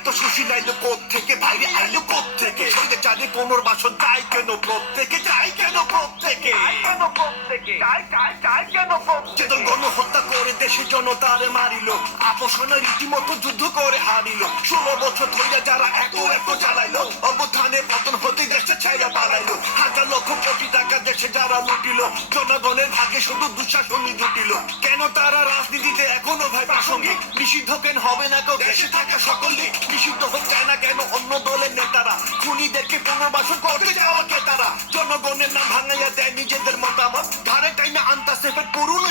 এত সুশীল আইলো কোথ থেকে বাইরে আইলো কোথ থেকে সইতে চাঁদে কোমর বাসন চাই কেন? প্রত্যেকে যাই কেন? প্রত্যেকে? কেন? প্রত্যেকে? তাই তাই তাই কেন? প্রত্যেকে? দেশের জনতারে মারিল। আপোষণে রীতিমতো যুদ্ধ করে হারিল। ষোলো বছর ধরে যারা এত এত জ্বালাইলো অবস্থানে পতন হতে দেশে ছাইয়া পালাইলো। হাজার লক্ষ কোটি টাকা দেশে যারা লুটিল, জনগণের ভাগে শুধু দুঃশাসনই জুটিল। কেন তারা রাজনীতিতে এখনও ভাই প্রাসঙ্গিক? নিষিদ্ধ কেন হবে না কেউ? দেশে থাকা সকলে নিষিদ্ধ হোক চায় না কেন অন্য দলের নেতারা? খুনিদেরকে পুনর্বাসন করতে যাওয়া কে তারা? জনগণের নাম ভাঙাইয়া দেয় নিজেদের মতামত। ধারে টাইমে পুরনো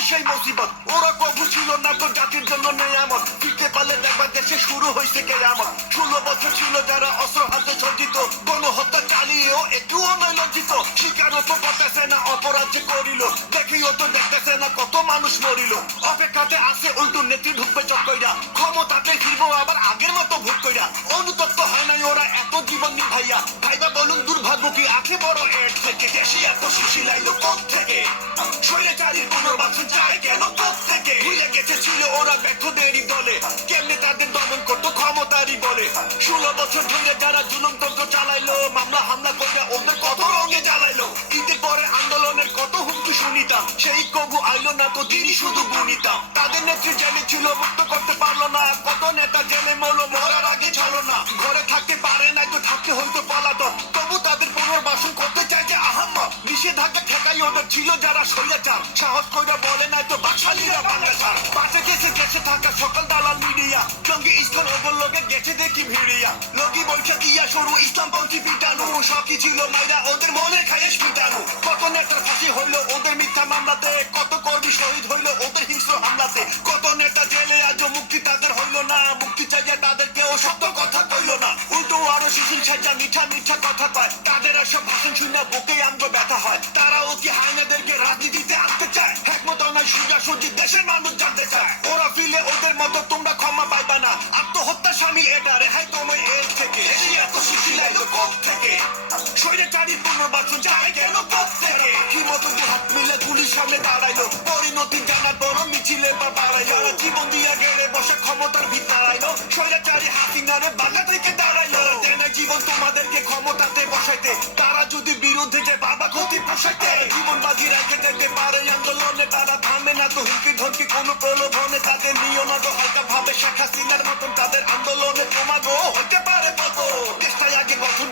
সেই মুসিবত। ওরা কবু ছিল না তো জাতির জন্য নেয়ামত। ফিরতে পারলে দেখবা দেশে শুরু হয়েছে কেয়ামত। ষোলো বছর ছিল যারা অস্ত্র হাতে সজ্জিত। গণহত্যা চালিয়েও একটুও নয় লজ্জিত। শিকারও তো করতেছে না, অপরাধ যে করিল। দেখিও তো দেখতেছে না কত মানুষ মরিল। অপেক্ষাতে আছে উল্টো নেত্রী ঢুকবে চক্কইরা। ক্ষমতাতে ফিরবো আবার আগের মতো ভোট কইরা। অনুতপ্ত হয় নাই ওরা এত জীবন নিভাইয়া। ভাইবা বলুন দুর্ভাগ্য কি আছে বড় এর থেকে। দেশে এত শিশিলাইলো কোথ থেকে স্বৈরাচারীর পুনর্বাসন চায় কেন কোথ থেকে ভুলে গেছে ছিল ওরা ব্যর্থদেরই দলে। কেমনে তাদের দমন করতো ক্ষমতারই বলে। ষোলো বছর ধরে যারা জুলুমতন্ত্র চালাইলো, মামলা, হামলা করে ওদের কত রঙে জ্বালাইলো। ঈদের পরে আন্দোলনের কত হুমকি শুনিতাম, সেই কবু আইলো না তো দিনই শুধু গুনিতাম। তাদের নেত্রী জেলে ছিল, মুক্ত করতে পারল না। কত নেতা জেলে মরলো মরার আগে চলো না ঘরে থাকতে পারে না তো থাকতে হয়তো পালাতো তাদের করতে চায় যে আহম্মদ নিষেধাজ্ঞা ঠেকাই ওদের ছিল যারা সৈয়াচার সাহস কইরা বলে নাই তো বাকশালীরা বাংলা ছাড় পাশে দেশে থাকা সকল দালাল মিডিয়া। জঙ্গি ইস্কন ওদের লোকে গেছে দেখি ভিড়িয়া। লগি বৈঠা দিয়া শুরু ইসলামপন্থী পিটানো। সবই ছিল মাইরা, ওদের মনে খায়েশ পিটানো। কত নেতার ফাঁসি হইল, ওদের মিথ্যা মামলাতে। কত কর্মী শহীদ হইল, ওদের হিংস্র হামলাতে। কত নেতা জেলে আজও মুক্তি তাদের হইল না। মুক্তি চাইয়া তাদেরকেও সত্য শিশুর মিঠা মিঠা কথা পায় তাদের এসব ভাষণ শুনে বুকে আমগো ব্যথা হয়। তারাও কি হাইনাদেরকে রাজনীতিতে আনতে চায়? একমত নয় সুজা সুজি দেশের মানুষ জানতে চায়। ওরা ফিলে ওদের মতো, তোমরা ক্ষমা পাইবা না। আত্মহত্যা সামিল এটা, রেহাই তোমায় এর থেকে। এত শিশিলাইলো কোথ থেকে? স্বৈরাচারী পুনর্বাসন চায় কেন কোথ থেকে? কি মতো হাত মিলে পুলিশ সামনে দাঁড়াইলো? পরিণতি জানার বড় মিছিলে বা বাড়াইলো ওরা জীবন দিয়া গেলে বসে ক্ষমতার ভিতরাইলো। স্বৈরাচারী হাসিনারে বাংলা থেকে দাঁড়াইলো। দেয় জীবন তোমাদেরকে ক্ষমতাতে বসাইতে, তারা যদি বিরুদ্ধে যে বাবা ক্ষতি পোষাইতে জীবন বাজি রেখে যেতে পারে আন্দোলনে। তারা থামে না তো হুমকি ধমকি, কোনো প্রলোভনে তাদের নিও না তো হালকা ভাবে শেখ হাসিনার মতন তাদের আন্দোলনে তোমাগো হতে পারে কত, দেশটাই আগে গঠন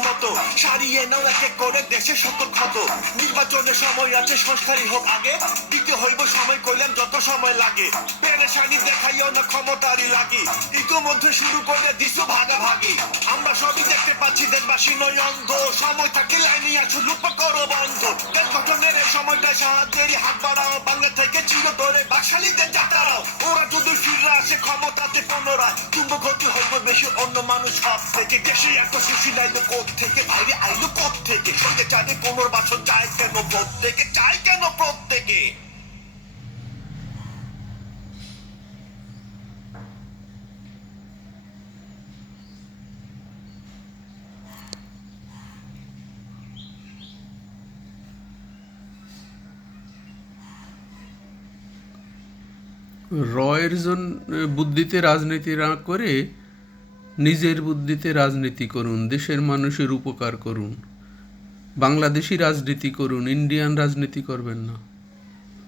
মতো। সারিয়ে নাও একে করে দেশে সকল ক্ষত। নির্বাচনের সময় আছে, সংস্কারই হোক আগে। দিতে হইব সময় কইলাম যত সময় লাগে। পেরেশানি দেখাইও না, ক্ষমতারই লাগে। ইতোমধ্যে শুরু করে দিছো ভাগাভাগি। আমরা সবই পাচ্ছি দেশবাসী নয় সময় থাকে লাইনে আছো, লুপ করো বন্ধ। দেশ গঠনের এই সময়টা সাহায্যেরই হাত বাড়াও। বাংলা থেকে চির ধরে বাকশালীদের যাত্রাও। ওরা যদি ফিরে আসে ক্ষমতাতে পুনরায় তুম্ব ক্ষতি হইব বেশি অন্য মানুষ সব থেকে। দেশে এত সুশীল আইলো কোথ থেকে বাইরে আইলো কোথ থেকে সঙ্গে চাঁদে কোমর বাসন চায় কেন প্রত্যেকে? চায় কেন প্রত্যেকে? রয়ের জন্য বুদ্ধিতে রাজনীতি না করে নিজের বুদ্ধিতে রাজনীতি করুন, দেশের মানুষের উপকার করুন। বাংলাদেশি রাজনীতি করুন, ইন্ডিয়ান রাজনীতি করবেন না।